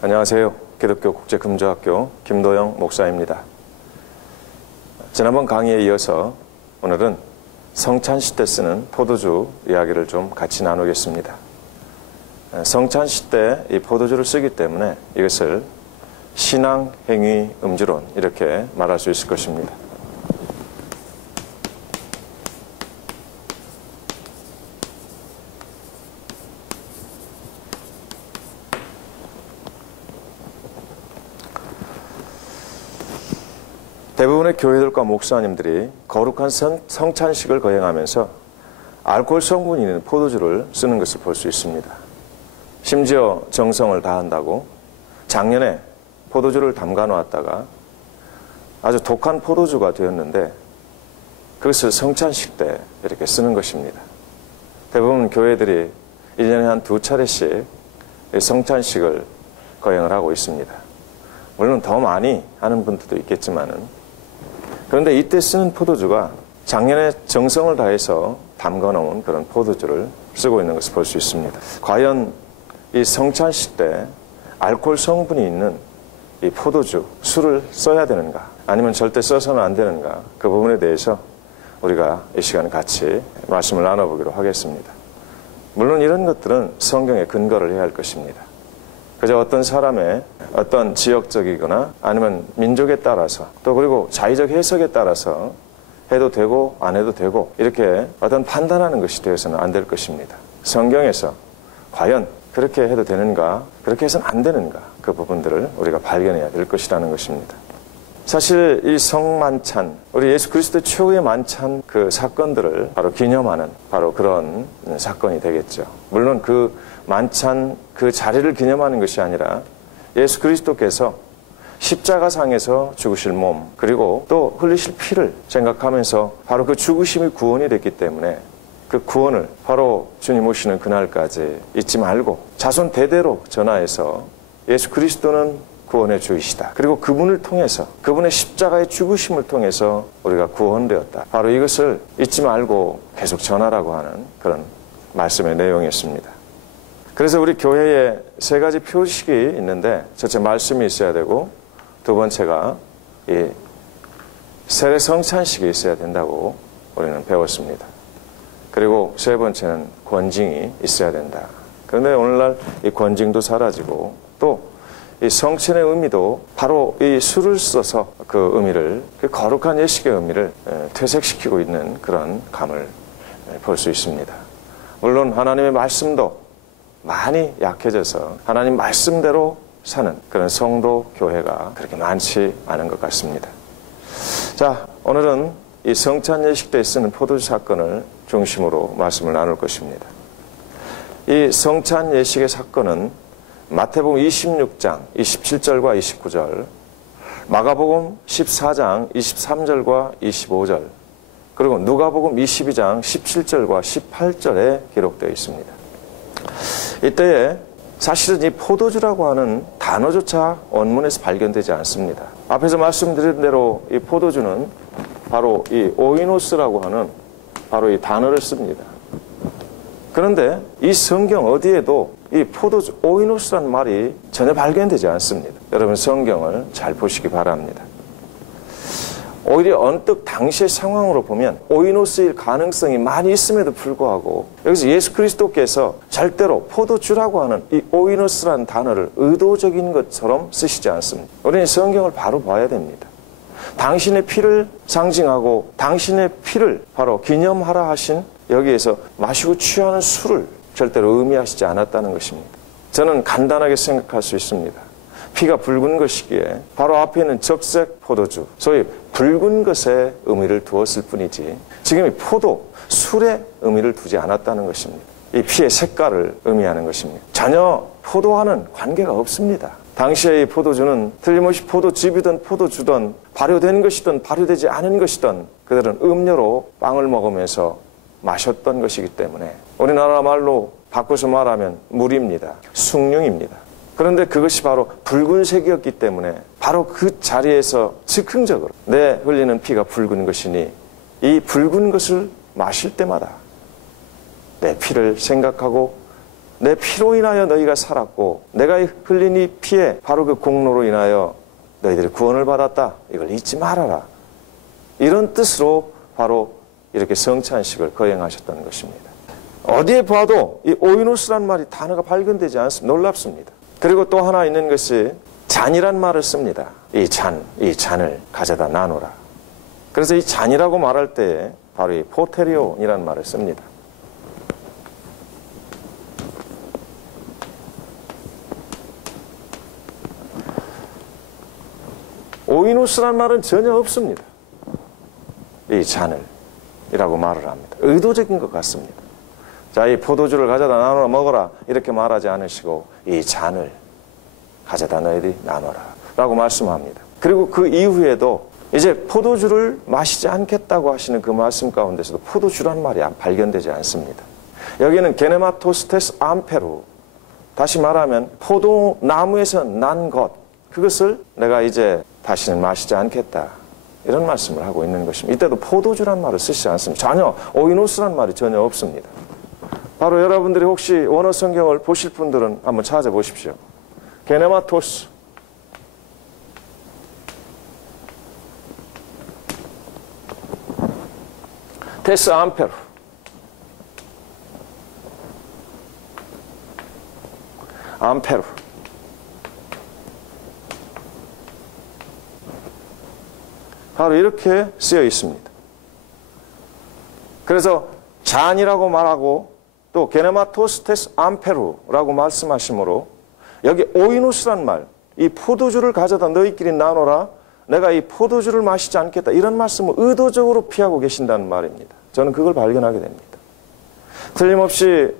안녕하세요. 기독교 국제금조학교 김도영 목사입니다. 지난번 강의에 이어서 오늘은 성찬식 때 쓰는 포도주 이야기를 좀 같이 나누겠습니다. 성찬식 때 이 포도주를 쓰기 때문에 이것을 신앙행위 음주론 이렇게 말할 수 있을 것입니다. 대부분의 교회들과 목사님들이 거룩한 성찬식을 거행하면서 알코올 성분이 있는 포도주를 쓰는 것을 볼 수 있습니다. 심지어 정성을 다한다고 작년에 포도주를 담가 놓았다가 아주 독한 포도주가 되었는데 그것을 성찬식 때 이렇게 쓰는 것입니다. 대부분 교회들이 1년에 한 2차례씩 성찬식을 거행을 하고 있습니다. 물론 더 많이 하는 분들도 있겠지만은 그런데 이때 쓰는 포도주가 작년에 정성을 다해서 담가 놓은 그런 포도주를 쓰고 있는 것을 볼 수 있습니다. 과연 이 성찬식 때 알코올 성분이 있는 이 포도주, 술을 써야 되는가? 아니면 절대 써서는 안 되는가? 그 부분에 대해서 우리가 이 시간에 같이 말씀을 나눠보기로 하겠습니다. 물론 이런 것들은 성경에 근거를 해야 할 것입니다. 그저 어떤 사람의 어떤 지역적이거나 아니면 민족에 따라서 또 그리고 자의적 해석에 따라서 해도 되고 안 해도 되고 이렇게 어떤 판단하는 것이 되어서는 안 될 것입니다. 성경에서 과연 그렇게 해도 되는가, 그렇게 해서는 안 되는가, 그 부분들을 우리가 발견해야 될 것이라는 것입니다. 사실 이 성만찬, 우리 예수 그리스도의 최후의 만찬 그 사건들을 바로 기념하는 바로 그런 사건이 되겠죠. 물론 그 만찬 그 자리를 기념하는 것이 아니라 예수 그리스도께서 십자가상에서 죽으실 몸 그리고 또 흘리실 피를 생각하면서 바로 그 죽으심이 구원이 됐기 때문에 그 구원을 바로 주님 오시는 그날까지 잊지 말고 자손 대대로 전하여서 예수 그리스도는 구원의 주이시다. 그리고 그분을 통해서 그분의 십자가의 죽으심을 통해서 우리가 구원되었다. 바로 이것을 잊지 말고 계속 전하라고 하는 그런 말씀의 내용이었습니다. 그래서 우리 교회에 세 가지 표식이 있는데 첫째 말씀이 있어야 되고 두 번째가 이 세례 성찬식이 있어야 된다고 우리는 배웠습니다. 그리고 세 번째는 권징이 있어야 된다. 그런데 오늘날 이 권징도 사라지고 또 이 성찬의 의미도 바로 이 술을 써서 그 의미를 그 거룩한 예식의 의미를 퇴색시키고 있는 그런 감을 볼 수 있습니다. 물론 하나님의 말씀도 많이 약해져서 하나님 말씀대로 사는 그런 성도 교회가 그렇게 많지 않은 것 같습니다. 자, 오늘은 이 성찬 예식 때 쓰는 포도주 사건을 중심으로 말씀을 나눌 것입니다. 이 성찬 예식의 사건은 마태복음 26장 27절과 29절, 마가복음 14장 23절과 25절, 그리고 누가복음 22장 17절과 18절에 기록되어 있습니다. 이때에 사실은 이 포도주라고 하는 단어조차 원문에서 발견되지 않습니다. 앞에서 말씀드린 대로 이 포도주는 바로 이 오이노스라고 하는 바로 이 단어를 씁니다. 그런데 이 성경 어디에도 이 포도주, 오이노스라는 말이 전혀 발견되지 않습니다. 여러분 성경을 잘 보시기 바랍니다. 오히려 언뜻 당시의 상황으로 보면 오이노스일 가능성이 많이 있음에도 불구하고 여기서 예수 그리스도께서 절대로 포도주라고 하는 이 오이노스라는 단어를 의도적인 것처럼 쓰시지 않습니다. 우리는 성경을 바로 봐야 됩니다. 당신의 피를 상징하고 당신의 피를 바로 기념하라 하신 여기에서 마시고 취하는 술을 절대로 의미하시지 않았다는 것입니다. 저는 간단하게 생각할 수 있습니다. 피가 붉은 것이기에 바로 앞에 있는 적색 포도주, 소위 붉은 것에 의미를 두었을 뿐이지 지금 이 포도, 술에 의미를 두지 않았다는 것입니다. 이 피의 색깔을 의미하는 것입니다. 전혀 포도와는 관계가 없습니다. 당시의 이 포도주는 틀림없이 포도즙이든 포도주든 발효된 것이든 발효되지 않은 것이든 그들은 음료로 빵을 먹으면서 마셨던 것이기 때문에 우리나라 말로 바꿔서 말하면 물입니다. 숭늉입니다. 그런데 그것이 바로 붉은색이었기 때문에 바로 그 자리에서 즉흥적으로 내 흘리는 피가 붉은 것이니 이 붉은 것을 마실 때마다 내 피를 생각하고 내 피로 인하여 너희가 살았고 내가 흘린 이 피에 바로 그 공로로 인하여 너희들이 구원을 받았다. 이걸 잊지 말아라. 이런 뜻으로 바로 이렇게 성찬식을 거행하셨다는 것입니다. 어디에 봐도 이 오이노스란 말이 단어가 발견되지 않습니다. 놀랍습니다. 그리고 또 하나 있는 것이 잔이란 말을 씁니다. 이 잔을 가져다 나누라. 그래서 이 잔이라고 말할 때 바로 이 포테리온이라는 말을 씁니다. 오이노스란 말은 전혀 없습니다. 이 잔을이라고 말을 합니다. 의도적인 것 같습니다. 자, 이 포도주를 가져다 나눠 먹어라 이렇게 말하지 않으시고 이 잔을 가져다 너희들이 나눠라 라고 말씀합니다. 그리고 그 이후에도 이제 포도주를 마시지 않겠다고 하시는 그 말씀 가운데서도 포도주란 말이 발견되지 않습니다. 여기는 게네마토스테스 암페루, 다시 말하면 포도나무에서 난 것, 그것을 내가 이제 다시는 마시지 않겠다 이런 말씀을 하고 있는 것입니다. 이때도 포도주란 말을 쓰시지 않습니다. 전혀 오이노스란 말이 전혀 없습니다. 바로 여러분들이 혹시 원어 성경을 보실 분들은 한번 찾아보십시오. 게네마토스, 테스 암페루, 암페루. 바로 이렇게 쓰여 있습니다. 그래서 잔이라고 말하고 또 게네마토스테스 암페루라고 말씀하시므로 여기 오이노스란 말, 이 포도주를 가져다 너희끼리 나눠라. 내가 이 포도주를 마시지 않겠다. 이런 말씀을 의도적으로 피하고 계신다는 말입니다. 저는 그걸 발견하게 됩니다. 틀림없이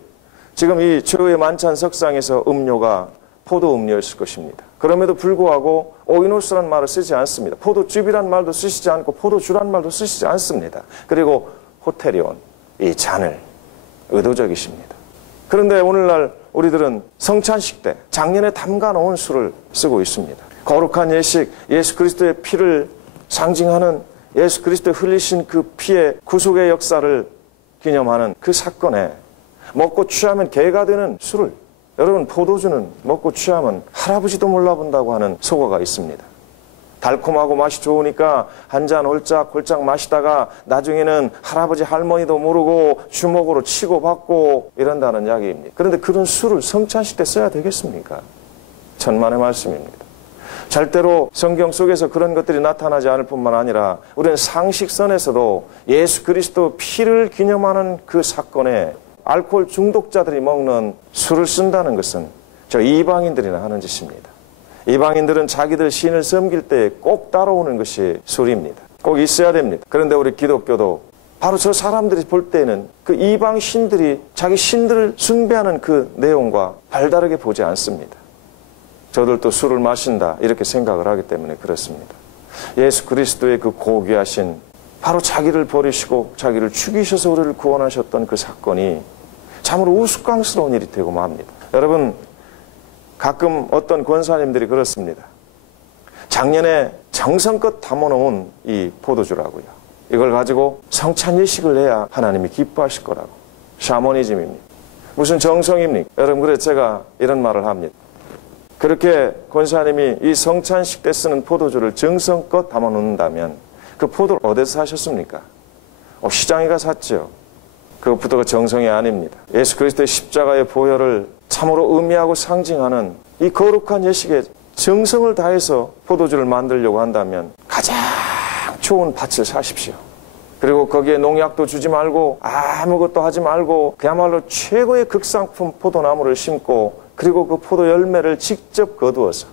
지금 이 최후의 만찬 석상에서 음료가 포도 음료였을 것입니다. 그럼에도 불구하고 오이노스란 말을 쓰지 않습니다. 포도즙이란 말도 쓰시지 않고 포도주란 말도 쓰시지 않습니다. 그리고 호테리온, 이 잔을 의도적이십니다. 그런데 오늘날 우리들은 성찬식 때 작년에 담가 놓은 술을 쓰고 있습니다. 거룩한 예식, 예수 그리스도의 피를 상징하는 예수 그리스도의 흘리신 그 피의 구속의 역사를 기념하는 그 사건에 먹고 취하면 개가 되는 술을, 여러분 포도주는 먹고 취하면 할아버지도 몰라본다고 하는 속어가 있습니다. 달콤하고 맛이 좋으니까 한 잔 홀짝홀짝 마시다가 나중에는 할아버지 할머니도 모르고 주먹으로 치고 받고 이런다는 이야기입니다. 그런데 그런 술을 성찬식 때 써야 되겠습니까? 천만의 말씀입니다. 절대로 성경 속에서 그런 것들이 나타나지 않을 뿐만 아니라 우리는 상식선에서도 예수 그리스도 피를 기념하는 그 사건에 알코올 중독자들이 먹는 술을 쓴다는 것은 저 이방인들이나 하는 짓입니다. 이방인들은 자기들 신을 섬길 때 꼭 따라오는 것이 술입니다. 꼭 있어야 됩니다. 그런데 우리 기독교도 바로 저 사람들이 볼 때는 그 이방 신들이 자기 신들을 숭배하는 그 내용과 별다르게 보지 않습니다. 저들도 술을 마신다 이렇게 생각을 하기 때문에 그렇습니다. 예수 그리스도의 그 고귀하신 바로 자기를 버리시고 자기를 죽이셔서 우리를 구원하셨던 그 사건이 참으로 우스꽝스러운 일이 되고 맙니다. 여러분, 가끔 어떤 권사님들이 그렇습니다. 작년에 정성껏 담아놓은 이 포도주라고요. 이걸 가지고 성찬 예식을 해야 하나님이 기뻐하실 거라고. 샤머니즘입니다. 무슨 정성입니까? 여러분, 그래서 제가 이런 말을 합니다. 그렇게 권사님이 이 성찬식 때 쓰는 포도주를 정성껏 담아놓는다면 그 포도를 어디서 사셨습니까? 시장에 가 샀죠. 그것부터가 정성이 아닙니다. 예수 그리스도의 십자가의 보혈을 참으로 의미하고 상징하는 이 거룩한 예식에 정성을 다해서 포도주를 만들려고 한다면 가장 좋은 밭을 사십시오. 그리고 거기에 농약도 주지 말고 아무것도 하지 말고 그야말로 최고의 극상품 포도나무를 심고 그리고 그 포도 열매를 직접 거두어서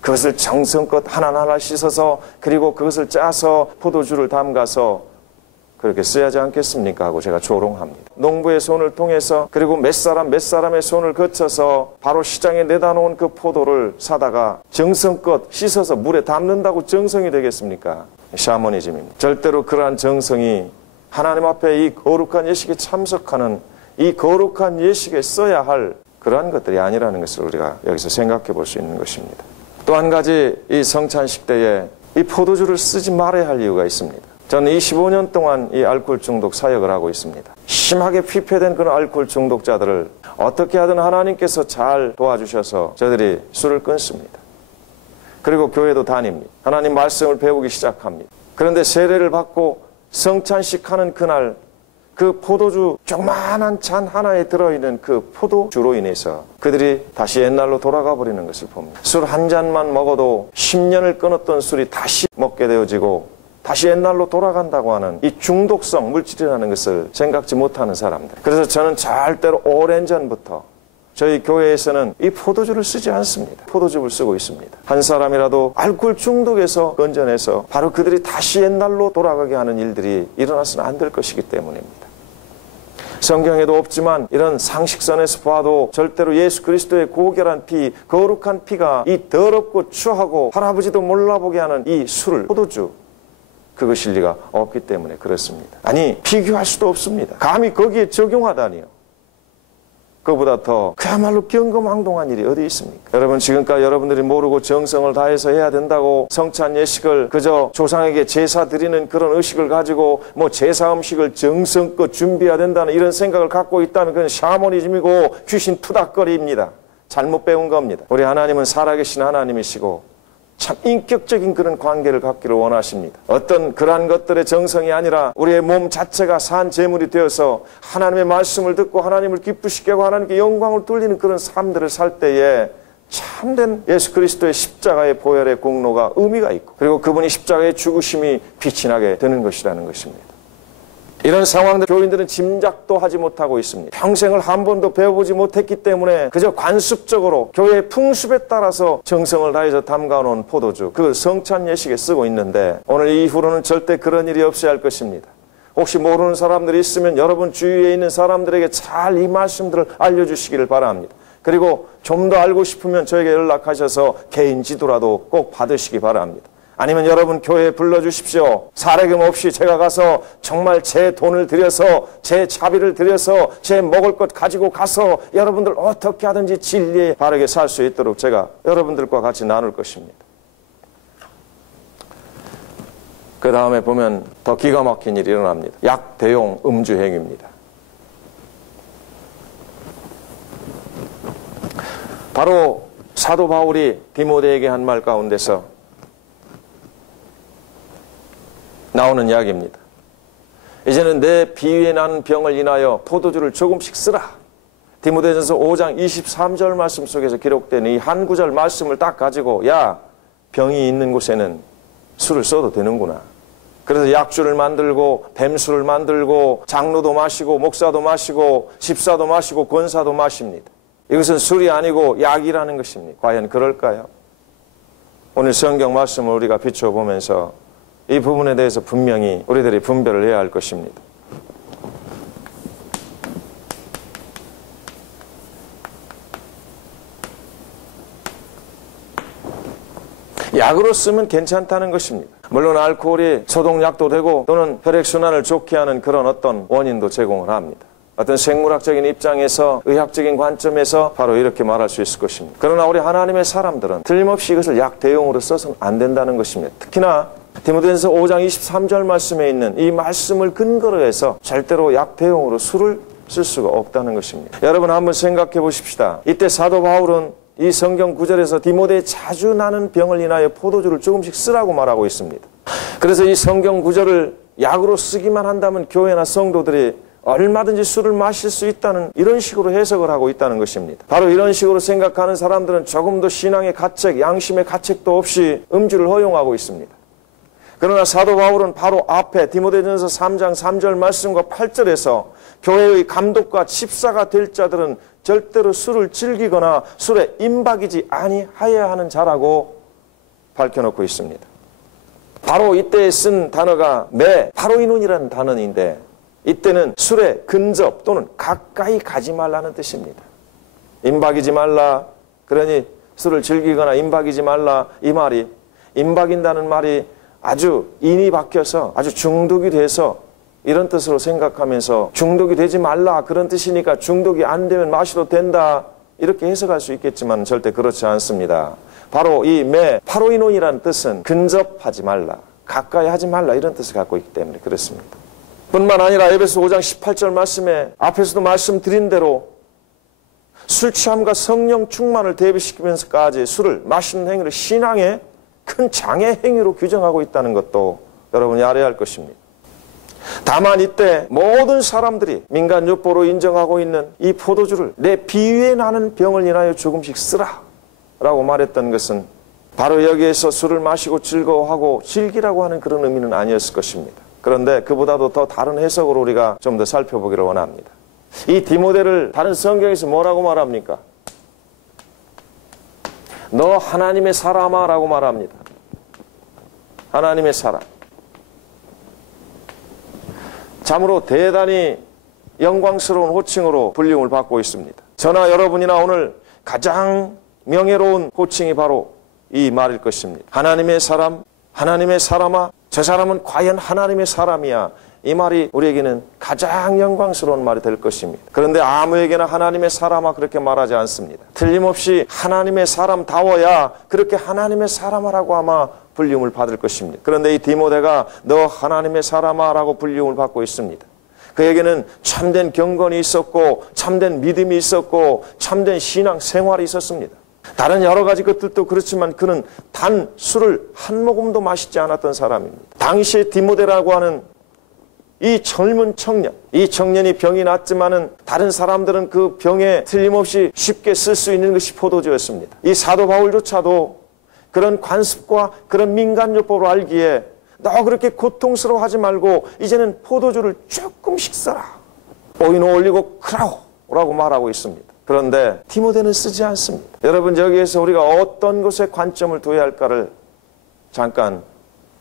그것을 정성껏 하나하나 씻어서 그리고 그것을 짜서 포도주를 담가서 그렇게 써야지 않겠습니까? 하고 제가 조롱합니다. 농부의 손을 통해서 그리고 몇 사람의 손을 거쳐서 바로 시장에 내다 놓은 그 포도를 사다가 정성껏 씻어서 물에 담는다고 정성이 되겠습니까? 샤머니즘입니다. 절대로 그러한 정성이 하나님 앞에 이 거룩한 예식에 참석하는 이 거룩한 예식에 써야 할 그러한 것들이 아니라는 것을 우리가 여기서 생각해 볼 수 있는 것입니다. 또 한 가지 이 성찬식 때에 이 포도주를 쓰지 말아야 할 이유가 있습니다. 저는 25년 동안 이 알코올 중독 사역을 하고 있습니다. 심하게 피폐된 그런 알코올 중독자들을 어떻게 하든 하나님께서 잘 도와주셔서 저들이 술을 끊습니다. 그리고 교회도 다닙니다. 하나님 말씀을 배우기 시작합니다. 그런데 세례를 받고 성찬식 하는 그날 그 포도주 조그만한 잔 하나에 들어있는 그 포도주로 인해서 그들이 다시 옛날로 돌아가 버리는 것을 봅니다. 술 한 잔만 먹어도 10년을 끊었던 술이 다시 먹게 되어지고 다시 옛날로 돌아간다고 하는 이 중독성 물질이라는 것을 생각지 못하는 사람들. 그래서 저는 절대로 오랜 전부터 저희 교회에서는 이 포도주를 쓰지 않습니다. 포도즙을 쓰고 있습니다. 한 사람이라도 알코올 중독에서 건져내서 바로 그들이 다시 옛날로 돌아가게 하는 일들이 일어나서는 안 될 것이기 때문입니다. 성경에도 없지만 이런 상식선에서 봐도 절대로 예수 그리스도의 고결한 피, 거룩한 피가 이 더럽고 추하고 할아버지도 몰라보게 하는 이 술, 포도주, 그것일 리가 없기 때문에 그렇습니다. 아니, 비교할 수도 없습니다. 감히 거기에 적용하다니요. 그보다 더 그야말로 경거망동한 일이 어디 있습니까? 여러분, 지금까지 여러분들이 모르고 정성을 다해서 해야 된다고 성찬 예식을 그저 조상에게 제사 드리는 그런 의식을 가지고 뭐 제사 음식을 정성껏 준비해야 된다는 이런 생각을 갖고 있다면 그건 샤머니즘이고 귀신 투닥거리입니다. 잘못 배운 겁니다. 우리 하나님은 살아계신 하나님이시고 참 인격적인 그런 관계를 갖기를 원하십니다. 어떤 그러한 것들의 정성이 아니라 우리의 몸 자체가 산 제물이 되어서 하나님의 말씀을 듣고 하나님을 기쁘시게 하고 하나님께 영광을 돌리는 그런 삶들을 살 때에 참된 예수 그리스도의 십자가의 보혈의 공로가 의미가 있고 그리고 그분이 십자가의 죽으심이 빛이 나게 되는 것이라는 것입니다. 이런 상황들 교인들은 짐작도 하지 못하고 있습니다. 평생을 한 번도 배워보지 못했기 때문에 그저 관습적으로 교회의 풍습에 따라서 정성을 다해서 담가놓은 포도주, 그 성찬 예식에 쓰고 있는데 오늘 이후로는 절대 그런 일이 없어야 할 것입니다. 혹시 모르는 사람들이 있으면 여러분 주위에 있는 사람들에게 잘 이 말씀들을 알려주시기를 바랍니다. 그리고 좀 더 알고 싶으면 저에게 연락하셔서 개인 지도라도 꼭 받으시기 바랍니다. 아니면 여러분 교회에 불러주십시오. 사례금 없이 제가 가서 정말 제 돈을 들여서 제 자비를 들여서 제 먹을 것 가지고 가서 여러분들 어떻게 하든지 진리에 바르게 살 수 있도록 제가 여러분들과 같이 나눌 것입니다. 그 다음에 보면 더 기가 막힌 일이 일어납니다. 약대용 음주 행위입니다. 바로 사도 바울이 디모데에게 한 말 가운데서 나오는 이야기입니다. 이제는 내 비위에 나는 병을 인하여 포도주를 조금씩 쓰라. 디모데전서 5장 23절 말씀 속에서 기록된 이 한 구절 말씀을 딱 가지고 야, 병이 있는 곳에는 술을 써도 되는구나. 그래서 약주를 만들고 뱀술을 만들고 장로도 마시고 목사도 마시고 집사도 마시고 권사도 마십니다. 이것은 술이 아니고 약이라는 것입니다. 과연 그럴까요? 오늘 성경 말씀을 우리가 비춰보면서 이 부분에 대해서 분명히 우리들이 분별을 해야 할 것입니다. 약으로 쓰면 괜찮다는 것입니다. 물론 알코올이 소독약도 되고 또는 혈액순환을 좋게 하는 그런 어떤 원인도 제공을 합니다. 어떤 생물학적인 입장에서 의학적인 관점에서 바로 이렇게 말할 수 있을 것입니다. 그러나 우리 하나님의 사람들은 틀림없이 이것을 약 대용으로 써서는 안 된다는 것입니다. 특히나 디모데전서 5장 23절 말씀에 있는 이 말씀을 근거로 해서 절대로 약 대용으로 술을 쓸 수가 없다는 것입니다. 여러분 한번 생각해 보십시다. 이때 사도 바울은 이 성경 구절에서 디모데에 자주 나는 병을 인하여 포도주를 조금씩 쓰라고 말하고 있습니다. 그래서 이 성경 구절을 약으로 쓰기만 한다면 교회나 성도들이 얼마든지 술을 마실 수 있다는 이런 식으로 해석을 하고 있다는 것입니다. 바로 이런 식으로 생각하는 사람들은 조금도 신앙의 가책, 양심의 가책도 없이 음주를 허용하고 있습니다. 그러나 사도 바울은 바로 앞에 디모데전서 3장 3절 말씀과 8절에서 교회의 감독과 집사가 될 자들은 절대로 술을 즐기거나 술에 임박이지 아니하여야 하는 자라고 밝혀놓고 있습니다. 바로 이때 쓴 단어가 파로이논이라는 단어인데 이때는 술에 근접 또는 가까이 가지 말라는 뜻입니다. 임박이지 말라, 그러니 술을 즐기거나 임박이지 말라, 이 말이 임박인다는 말이 아주 인이 박혀서 아주 중독이 돼서 이런 뜻으로 생각하면서 중독이 되지 말라 그런 뜻이니까 중독이 안 되면 마셔도 된다 이렇게 해석할 수 있겠지만 절대 그렇지 않습니다. 바로 이 파로이논이라는 뜻은 근접하지 말라, 가까이 하지 말라 이런 뜻을 갖고 있기 때문에 그렇습니다. 뿐만 아니라 에베소 5장 18절 말씀에 앞에서도 말씀드린 대로 술 취함과 성령 충만을 대비시키면서까지 술을 마시는 행위를 신앙의 큰 장애 행위로 규정하고 있다는 것도 여러분이 알아야 할 것입니다. 다만 이때 모든 사람들이 민간요법으로 인정하고 있는 이 포도주를 내 비위에 나는 병을 인하여 조금씩 쓰라 라고 말했던 것은 바로 여기에서 술을 마시고 즐거워하고 즐기라고 하는 그런 의미는 아니었을 것입니다. 그런데 그보다도 더 다른 해석으로 우리가 좀 더 살펴보기를 원합니다. 이 디모데를 다른 성경에서 뭐라고 말합니까? 너 하나님의 사람아 라고 말합니다. 하나님의 사람. 참으로 대단히 영광스러운 호칭으로 불림을 받고 있습니다. 저나 여러분이나 오늘 가장 명예로운 호칭이 바로 이 말일 것입니다. 하나님의 사람, 하나님의 사람아, 저 사람은 과연 하나님의 사람이야. 이 말이 우리에게는 가장 영광스러운 말이 될 것입니다. 그런데 아무에게나 하나님의 사람아 그렇게 말하지 않습니다. 틀림없이 하나님의 사람다워야 그렇게 하나님의 사람아라고 아마 불림을 받을 것입니다. 그런데 이 디모데가 너 하나님의 사람아 라고 불림을 받고 있습니다. 그에게는 참된 경건이 있었고 참된 믿음이 있었고 참된 신앙 생활이 있었습니다. 다른 여러 가지 것들도 그렇지만 그는 단 술을 한 모금도 마시지 않았던 사람입니다. 당시에 디모데라고 하는 이 젊은 청년, 이 청년이 병이 났지만은 다른 사람들은 그 병에 틀림없이 쉽게 쓸 수 있는 것이 포도주였습니다. 이 사도 바울조차도 그런 관습과 그런 민간요법을 알기에 너 그렇게 고통스러워하지 말고 이제는 포도주를 조금씩 써라. 오인 올리고 크라오라고 말하고 있습니다. 그런데 디모데는 쓰지 않습니다. 여러분 여기에서 우리가 어떤 것에 관점을 둬야 할까를 잠깐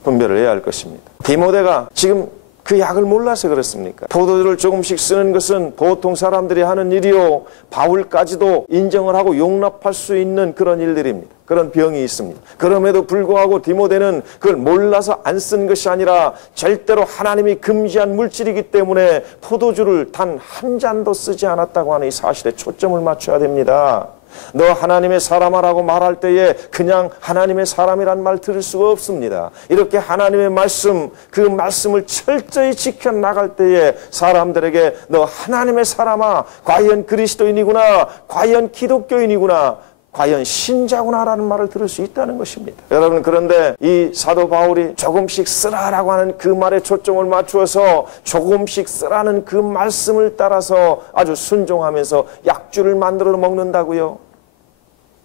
분별을 해야 할 것입니다. 디모데가 지금 그 약을 몰라서 그렇습니까? 포도주를 조금씩 쓰는 것은 보통 사람들이 하는 일이요. 바울까지도 인정을 하고 용납할 수 있는 그런 일들입니다. 그런 병이 있습니다. 그럼에도 불구하고 디모데는 그걸 몰라서 안 쓴 것이 아니라 절대로 하나님이 금지한 물질이기 때문에 포도주를 단 한 잔도 쓰지 않았다고 하는 이 사실에 초점을 맞춰야 됩니다. 너 하나님의 사람아라고 말할 때에 그냥 하나님의 사람이란 말 들을 수가 없습니다. 이렇게 하나님의 말씀, 그 말씀을 철저히 지켜나갈 때에 사람들에게 너 하나님의 사람아, 과연 그리스도인이구나, 과연 기독교인이구나, 과연 신자구나라는 말을 들을 수 있다는 것입니다. 여러분 그런데 이 사도 바울이 조금씩 쓰라라고 하는 그 말에 초점을 맞추어서 조금씩 쓰라는 그 말씀을 따라서 아주 순종하면서 약주를 만들어 먹는다고요?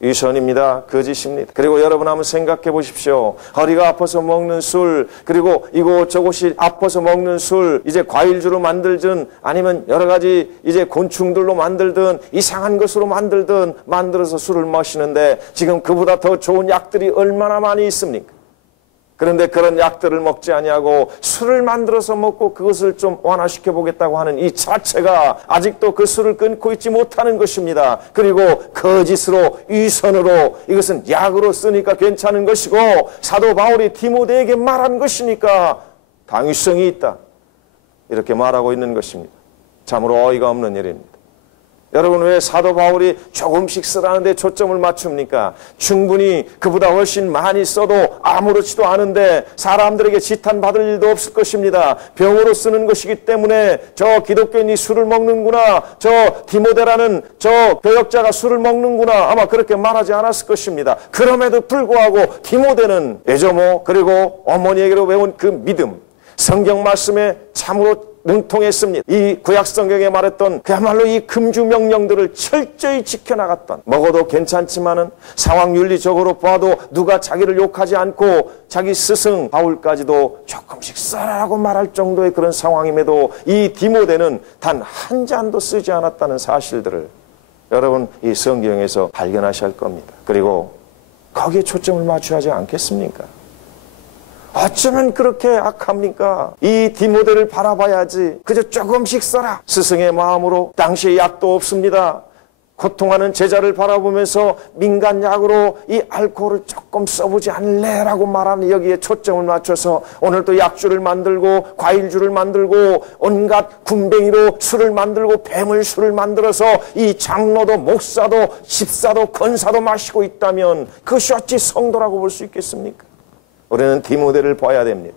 위선입니다. 거짓입니다. 그리고 여러분 한번 생각해 보십시오. 허리가 아파서 먹는 술, 그리고 이곳저곳이 아파서 먹는 술, 이제 과일주로 만들든 아니면 여러 가지 이제 곤충들로 만들든 이상한 것으로 만들든 만들어서 술을 마시는데 지금 그보다 더 좋은 약들이 얼마나 많이 있습니까? 그런데 그런 약들을 먹지 아니하고 술을 만들어서 먹고 그것을 좀 완화시켜 보겠다고 하는 이 자체가 아직도 그 술을 끊고 있지 못하는 것입니다. 그리고 거짓으로 위선으로 이것은 약으로 쓰니까 괜찮은 것이고 사도 바울이 디모데에게 말한 것이니까 당위성이 있다. 이렇게 말하고 있는 것입니다. 참으로 어이가 없는 일입니다. 여러분 왜 사도 바울이 조금씩 쓰라는 데 초점을 맞춥니까? 충분히 그보다 훨씬 많이 써도 아무렇지도 않은데 사람들에게 지탄받을 일도 없을 것입니다. 병으로 쓰는 것이기 때문에 저 기독교인이 술을 먹는구나, 저 디모데라는 저 교역자가 술을 먹는구나 아마 그렇게 말하지 않았을 것입니다. 그럼에도 불구하고 디모데는 예조모 그리고 어머니에게로 배운 그 믿음, 성경 말씀에 참으로 능통했습니다. 이 구약 성경에 말했던 그야말로 이 금주 명령들을 철저히 지켜나갔던, 먹어도 괜찮지만은 상황 윤리적으로 봐도 누가 자기를 욕하지 않고 자기 스승 바울까지도 조금씩 써라라고 말할 정도의 그런 상황임에도 이 디모데는 단 한 잔도 쓰지 않았다는 사실들을 여러분 이 성경에서 발견하셔야 할 겁니다. 그리고 거기에 초점을 맞춰야 하지 않겠습니까? 어쩌면 그렇게 악합니까? 이 디모데를 바라봐야지. 그저 조금씩 써라. 스승의 마음으로 당시에 약도 없습니다. 고통하는 제자를 바라보면서 민간약으로 이 알코올을 조금 써보지 않을래라고 말하는 여기에 초점을 맞춰서 오늘도 약주를 만들고 과일주를 만들고 온갖 군뱅이로 술을 만들고 뱀물술을 만들어서 이 장로도 목사도 집사도 권사도 마시고 있다면 그것이 어찌 성도라고 볼 수 있겠습니까? 우리는 디모데를 봐야 됩니다.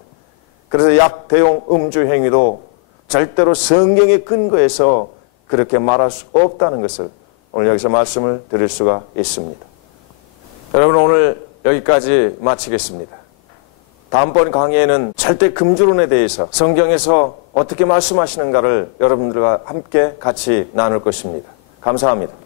그래서 약 대용 음주 행위도 절대로 성경의 근거에서 그렇게 말할 수 없다는 것을 오늘 여기서 말씀을 드릴 수가 있습니다. 여러분, 오늘 여기까지 마치겠습니다. 다음번 강의에는 절대 금주론에 대해서 성경에서 어떻게 말씀하시는가를 여러분들과 함께 같이 나눌 것입니다. 감사합니다.